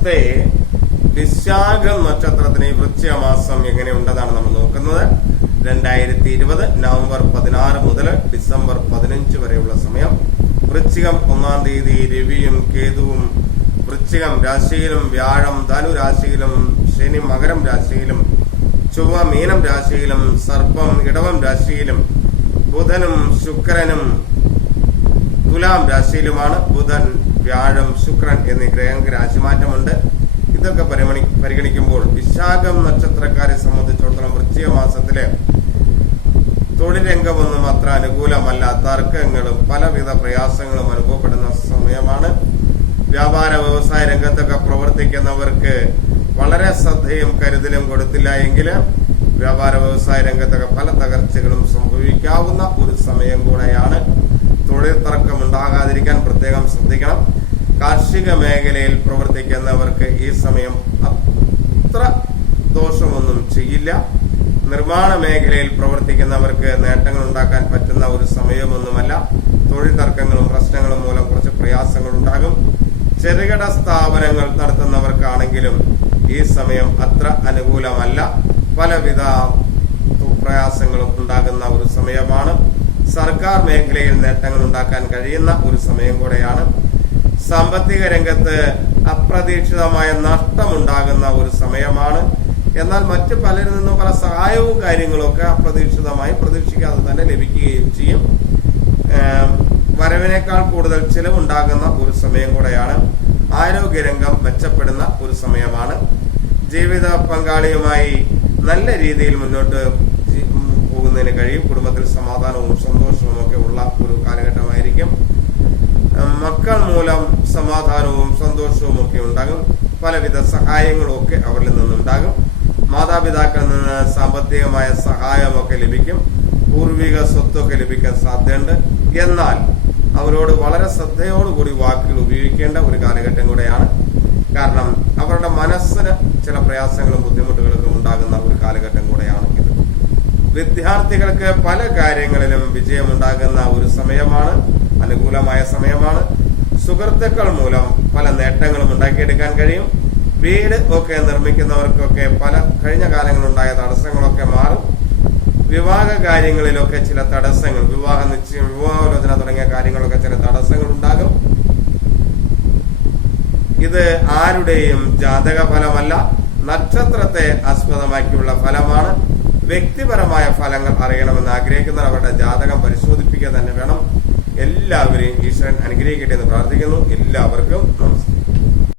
മാസത്തെ വിശാഖം നക്ഷത്രത്തിന് ഈ വൃശ്ചിക മാസം എങ്ങനെയുണ്ടെന്നാണ് നമ്മൾ നോക്കുന്നത്. 2020 നവംബർ 16 മുതൽ ഡിസംബർ 15 വരെയുള്ള സമയം. വൃശ്ചികം 1-ാം തീയതി രവിയും കേതുവും വൃശ്ചികം രാശിയിലും, വ്യാഴം ധനു രാശിയിലും, ശനി മകരം രാശിയിലും, ചൊവ്വ മീനം രാശിയിലും, സർപ്പം ഇടവം രാശിയിലും, ബുധനും ശുക്രനും തുലാം രാശിയിലുമാണ്. ബുധൻ, വ്യാഴം, ശുക്രൻ എന്നീ ഗ്രഹങ്ങൾക്ക് രാശിമാറ്റമുണ്ട്. ഇതൊക്കെ പരിഗണിക്കുമ്പോൾ വിശാഖം നക്ഷത്രക്കാരെ സംബന്ധിച്ചിടത്തോളം വൃശ്ചിക മാസത്തിലെ തൊഴിൽ രംഗമൊന്നും അത്ര അനുകൂലമല്ല. തർക്കങ്ങളും പലവിധ പ്രയാസങ്ങളും അനുഭവപ്പെടുന്ന സമയമാണ്. വ്യാപാര വ്യവസായ രംഗത്തൊക്കെ പ്രവർത്തിക്കുന്നവർക്ക് വളരെ ശ്രദ്ധയും കരുതലും കൊടുത്തില്ല എങ്കിൽ വ്യാപാര വ്യവസായ രംഗത്തൊക്കെ പല തകർച്ചകളും സംഭവിക്കാവുന്ന ഒരു സമയം കൂടെയാണ്. തൊഴിൽ തർക്കം ഉണ്ടാകാതിരിക്കാൻ പ്രത്യേകം ശ്രദ്ധിക്കണം. കാർഷിക മേഖലയിൽ പ്രവർത്തിക്കുന്നവർക്ക് ഈ സമയം അത്ര ദോഷമൊന്നും ചെയ്യില്ല. നിർമ്മാണ മേഖലയിൽ പ്രവർത്തിക്കുന്നവർക്ക് നേട്ടങ്ങൾ ഉണ്ടാക്കാൻ പറ്റുന്ന ഒരു സമയമൊന്നുമല്ല. തൊഴിൽ തർക്കങ്ങളും പ്രശ്നങ്ങളും മൂലം കുറച്ച് പ്രയാസങ്ങൾ ഉണ്ടാകും. ചെറുകിട സ്ഥാപനങ്ങൾ നടത്തുന്നവർക്കാണെങ്കിലും ഈ സമയം അത്ര അനുകൂലമല്ല. പലവിധ പ്രയാസങ്ങളും ഉണ്ടാകുന്ന ഒരു സമയമാണ്. സർക്കാർ മേഖലയിൽ നേട്ടങ്ങൾ ഉണ്ടാക്കാൻ കഴിയുന്ന ഒരു സമയം കൂടെയാണ്. സാമ്പത്തിക രംഗത്ത് അപ്രതീക്ഷിതമായ നഷ്ടമുണ്ടാകുന്ന ഒരു സമയമാണ്. എന്നാൽ മറ്റു പലരിൽ നിന്നും പല സഹായവും കാര്യങ്ങളൊക്കെ അപ്രതീക്ഷിതമായി പ്രതീക്ഷിക്കാതെ തന്നെ ലഭിക്കുകയും ചെയ്യും. വരവിനേക്കാൾ കൂടുതൽ ചിലവുണ്ടാകുന്ന ഒരു സമയം കൂടെയാണ്. ആരോഗ്യരംഗം മെച്ചപ്പെടുന്ന ഒരു സമയമാണ്. ജീവിത പങ്കാളിയുമായി നല്ല രീതിയിൽ മുന്നോട്ട് പോകുന്നതിന് കഴിയും. കുടുംബത്തിൽ സമാധാനവും സന്തോഷവും ഒക്കെ ഉള്ള ഒരു കാലഘട്ടമായിരിക്കും. മക്കൾ മൂലം സമാധാനവും സന്തോഷവും ഒക്കെ ഉണ്ടാകും. പലവിധ സഹായങ്ങളും ഒക്കെ അവരിൽ നിന്നുണ്ടാകും. മാതാപിതാക്കളിൽ നിന്ന് സാമ്പത്തികമായ സഹായമൊക്കെ ലഭിക്കും. പൂർവിക സ്വത്തൊക്കെ ലഭിക്കാൻ സാധ്യതയുണ്ട്. എന്നാൽ അവരോട് വളരെ ശ്രദ്ധയോടുകൂടി വാക്കുകൾ ഉപയോഗിക്കേണ്ട ഒരു കാലഘട്ടം കൂടെയാണ്. കാരണം അവരുടെ മനസ്സിന് ചില പ്രയാസങ്ങളും ബുദ്ധിമുട്ടുകളും ഉണ്ടാകുന്ന ഒരു കാലഘട്ടം കൂടെയാണ് ഇത്. വിദ്യാർത്ഥികൾക്ക് പല കാര്യങ്ങളിലും വിജയമുണ്ടാകുന്ന ഒരു സമയമാണ്. അനുകൂലമായ സമയമാണ്. സുഹൃത്തുക്കൾ മൂലം പല നേട്ടങ്ങളും ഉണ്ടാക്കിയെടുക്കാൻ കഴിയും. വീട് ഒക്കെ നിർമ്മിക്കുന്നവർക്കൊക്കെ പല കഴിഞ്ഞ കാലങ്ങളുണ്ടായ തടസ്സങ്ങളൊക്കെ മാറും. വിവാഹ കാര്യങ്ങളിലൊക്കെ ചില തടസ്സങ്ങൾ, വിവാഹ നിശ്ചയം, വിവാഹാലോചന തുടങ്ങിയ കാര്യങ്ങളൊക്കെ ചില തടസ്സങ്ങൾ ഉണ്ടാകും. ഇത് ആരുടെയും ജാതക ഫലമല്ല, നക്ഷത്രത്തെ ആസ്പദമാക്കിയുള്ള ഫലമാണ്. വ്യക്തിപരമായ ഫലങ്ങൾ അറിയണമെന്ന് ആഗ്രഹിക്കുന്നവർ അവരുടെ ജാതകം പരിശോധിപ്പിക്കുക തന്നെ വേണം. എല്ലാവരെയും ഈശ്വരൻ അനുഗ്രഹിക്കട്ടെ എന്ന് പ്രാർത്ഥിക്കുന്നു. എല്ലാവർക്കും നമസ്കാരം.